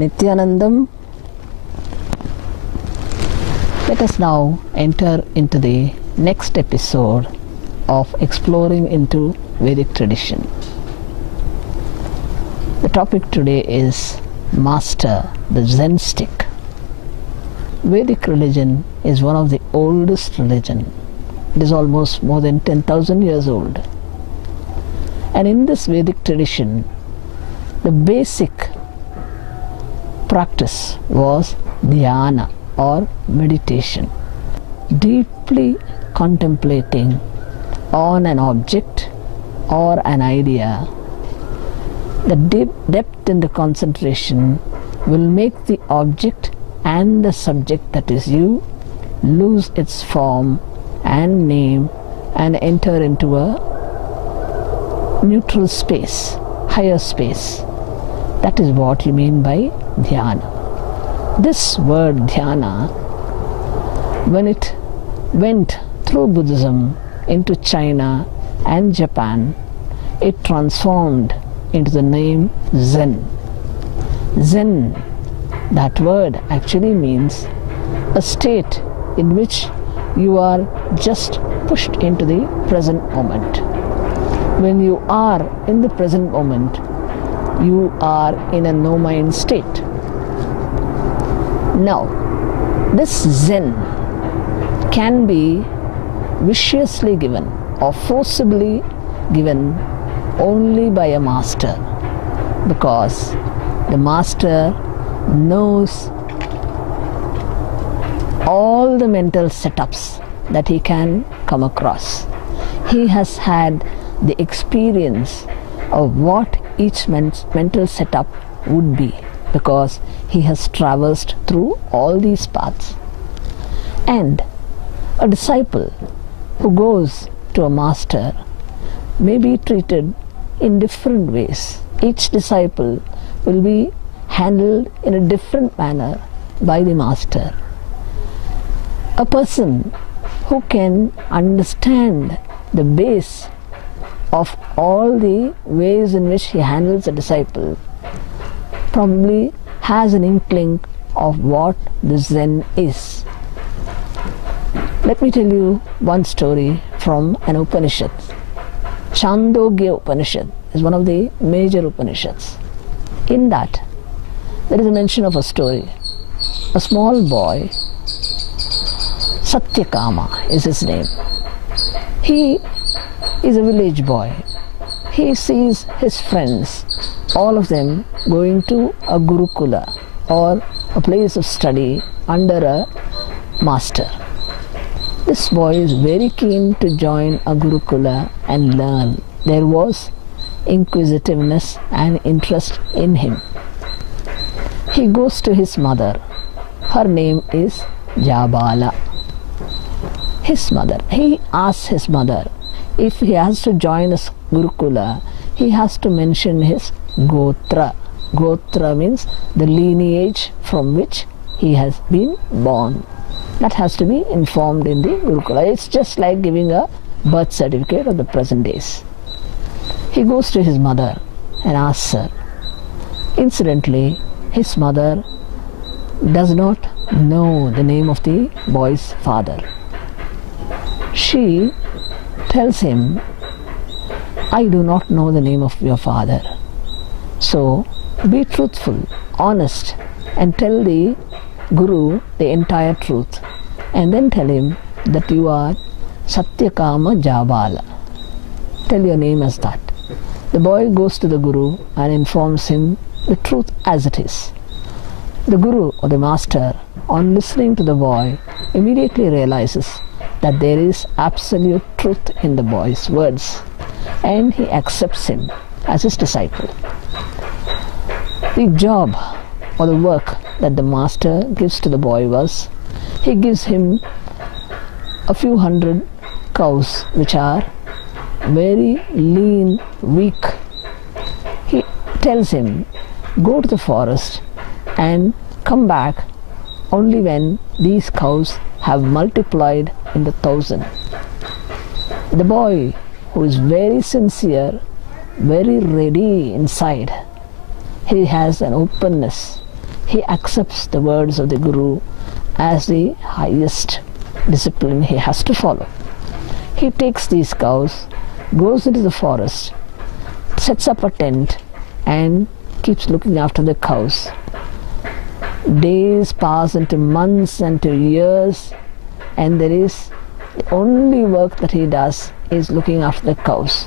Nithyanandam. Let us now enter into the next episode of exploring into Vedic tradition. The topic today is Master, the Zen stick. Vedic religion is one of the oldest religion. It is almost more than 10,000 years old. And in this Vedic tradition, the basic practice was dhyana or meditation, deeply contemplating on an object or an idea. The depth in the concentration will make the object and the subject, that is you, lose its form and name and enter into a neutral space, higher space. That is what you mean by dhyana. This word dhyana, when it went through Buddhism into China and Japan, it transformed into the name Zen. Zen, that word actually means a state in which you are just pushed into the present moment. When you are in the present moment, you are in a no-mind state. Now, this Zen can be viciously given or forcibly given only by a master, because the master knows all the mental setups that he can come across. He has had the experience of what each mental setup would be, because he has traversed through all these paths. And a disciple who goes to a master may be treated in different ways. Each disciple will be handled in a different manner by the master. A person who can understand the base of all the ways in which he handles a disciple probably has an inkling of what the Zen is. Let me tell you one story from an Upanishad. Chandogya Upanishad is one of the major Upanishads. In that, there is a mention of a story. A small boy, Satyakama is his name. He is a village boy. He sees his friends, all of them going to a Gurukula or a place of study under a master. This boy is very keen to join a Gurukula and learn. There was inquisitiveness and interest in him. He goes to his mother. Her name is Jabala. His mother. He asks his mother, if he has to join a Gurukula, he has to mention his Gotra. Gotra means the lineage from which he has been born. That has to be informed in the Gurukula. It's just like giving a birth certificate of the present days. He goes to his mother and asks her. Incidentally, his mother does not know the name of the boy's father. She tells him, I do not know the name of your father. So be truthful, honest, and tell the Guru the entire truth. And then tell him that you are Satyakama Jabala. Tell your name as that. The boy goes to the Guru and informs him the truth as it is. The Guru or the master, on listening to the boy, immediately realizes that there is absolute truth in the boy's words, and he accepts him as his disciple. The job or the work that the master gives to the boy was, he gives him a few hundred cows which are very lean, weak. He tells him, go to the forest and come back only when these cows have multiplied in the 1,000. The boy, who is very sincere, very ready inside, he has an openness. he accepts the words of the Guru as the highest discipline he has to follow. He takes these cows, goes into the forest, sets up a tent and keeps looking after the cows. Days pass into months and to years, and the only work that he does is looking after the cows.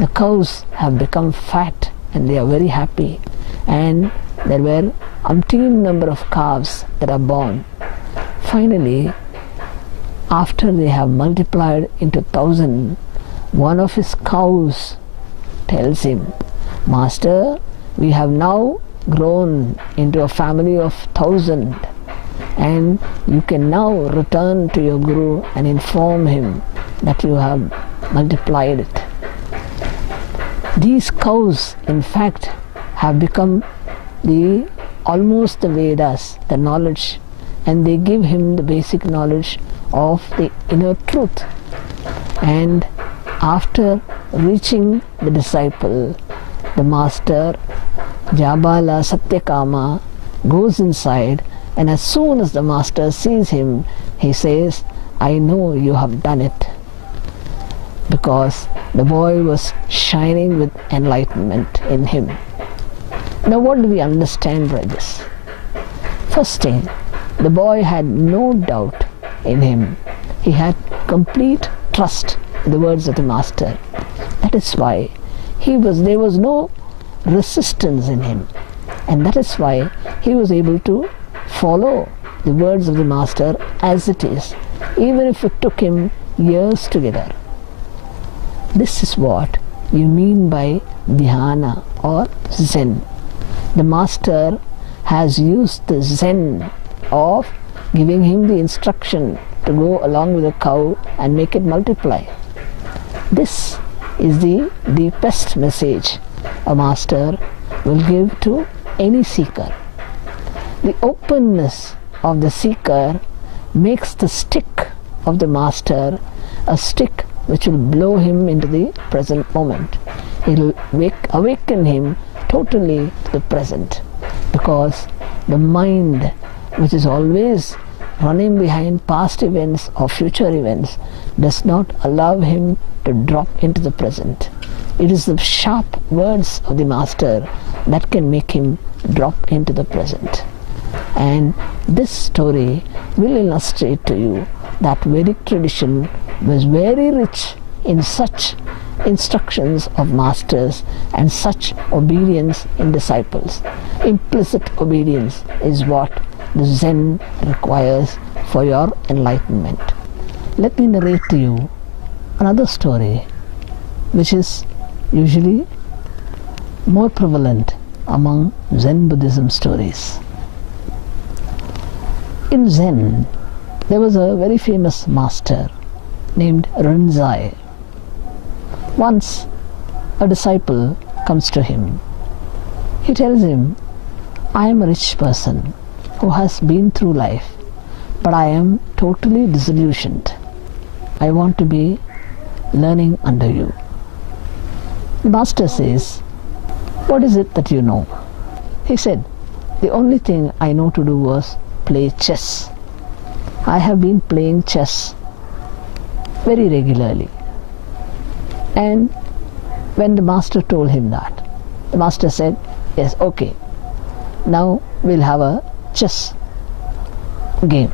The cows have become fat and they are very happy, and there were umpteen number of calves that are born. Finally, after they have multiplied into 1,000, one of his cows tells him, "Master, we have now grown into a family of 1,000, and you can now return to your Guru and inform him that you have multiplied it." These cows, in fact, have become almost the Vedas, the knowledge, and they give him the basic knowledge of the inner truth. And after reaching the disciple, the master, Jabala Satyakama, goes inside, and as soon as the master sees him, he says, "I know you have done it," because the boy was shining with enlightenment in him. Now, what do we understand by this? First thing, the boy had no doubt in him. He had complete trust in the words of the master. That is why there was no resistance in him, and that is why he was able to follow the words of the master as it is, even if it took him years together. This is what you mean by dhyana or Zen. The master has used the Zen of giving him the instruction to go along with the cow and make it multiply. This is the deepest message a master will give to any seeker. The openness of the seeker makes the stick of the master a stick which will blow him into the present moment. It will awaken him totally to the present, because the mind, which is always running behind past events or future events, does not allow him to drop into the present. It is the sharp words of the master that can make him drop into the present. And this story will illustrate to you that Vedic tradition was very rich in such instructions of masters and such obedience in disciples. Implicit obedience is what the Zen requires for your enlightenment. Let me narrate to you another story which is usually more prevalent among Zen Buddhism stories. In Zen, there was a very famous master named Rinzai. Once a disciple comes to him. He tells him, "I am a rich person who has been through life, but I am totally disillusioned. I want to be learning under you." The master says, "What is it that you know?" He said, "The only thing I know to do was play chess. I have been playing chess very regularly." And when the master told him that, the master said, "Yes, okay, now we'll have a chess game."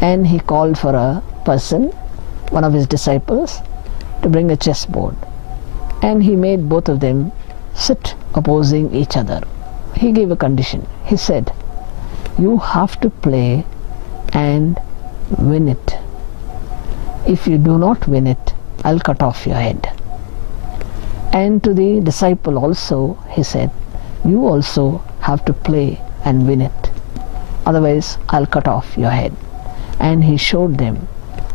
And he called for a person, one of his disciples, to bring a chessboard. And he made both of them sit opposing each other. He gave a condition. He said, "You have to play and win it. If you do not win it, I'll cut off your head." And to the disciple also he said, "You also have to play and win it. Otherwise I'll cut off your head." And he showed them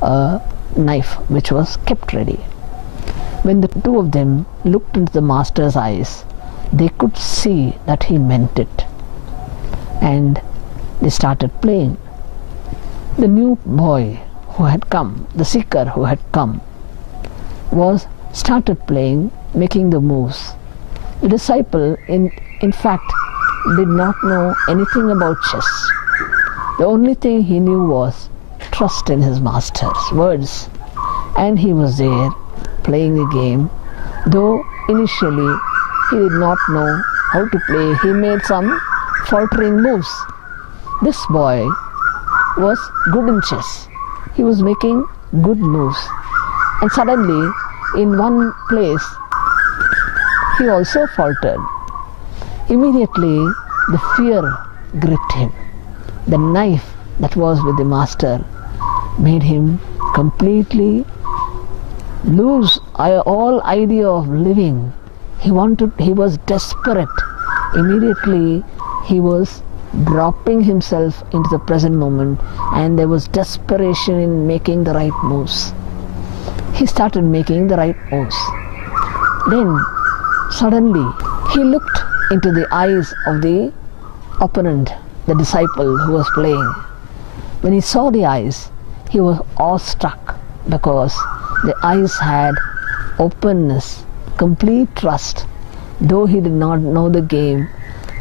a knife which was kept ready. When the two of them looked into the master's eyes, they could see that he meant it. And they started playing. The new boy who had come, the seeker who had come, started playing, making the moves. The disciple in fact did not know anything about chess. The only thing he knew was trust in his master's words. And he was there playing the game. Though initially he did not know how to play, he made some faltering moves. This boy was good in chess. He was making good moves. And suddenly, in one place, he also faltered. Immediately, the fear gripped him. The knife that was with the master made him completely lose all idea of living. He was desperate. Immediately, he was dropping himself into the present moment, and there was desperation in making the right moves. He started making the right moves. Then, suddenly, he looked into the eyes of the opponent, the disciple who was playing. When he saw the eyes, he was awestruck because the eyes had openness, complete trust. Though he did not know the game,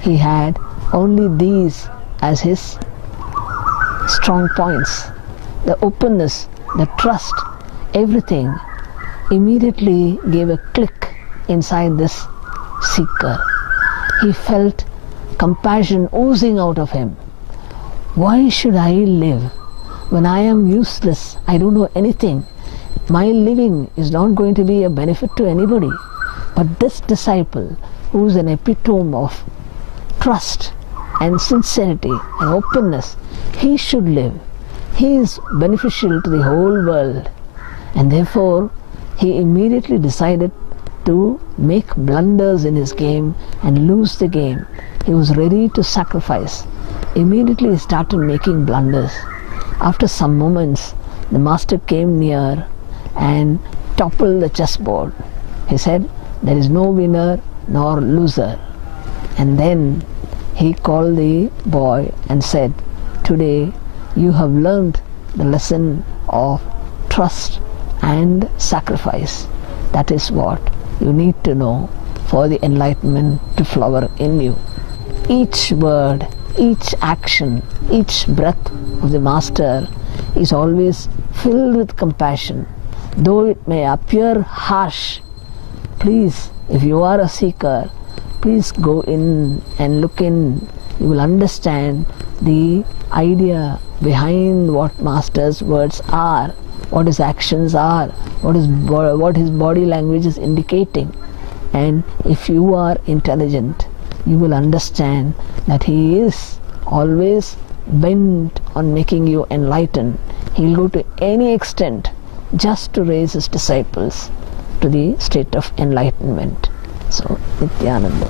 he had only these as his strong points. The openness, the trust, everything immediately gave a click inside this seeker. He felt compassion oozing out of him. Why should I live when I am useless? I don't know anything. My living is not going to be a benefit to anybody. But this disciple, who is an epitome of trust and sincerity and openness, he should live. He is beneficial to the whole world. And therefore, he immediately decided to make blunders in his game and lose the game. He was ready to sacrifice. Immediately he started making blunders. After some moments, the master came near and toppled the chessboard. He said, "There is no winner nor loser." And then he called the boy and said, "Today you have learned the lesson of trust and sacrifice. That is what you need to know for the enlightenment to flower in you." Each word, each action, each breath of the master is always filled with compassion. Though it may appear harsh, please, if you are a seeker, please go in and look in. You will understand the idea behind what master's words are, what his actions are, what his body language is indicating. And if you are intelligent, you will understand that he is always bent on making you enlightened. He will go to any extent just to raise his disciples to the state of enlightenment. So, Nithyananda.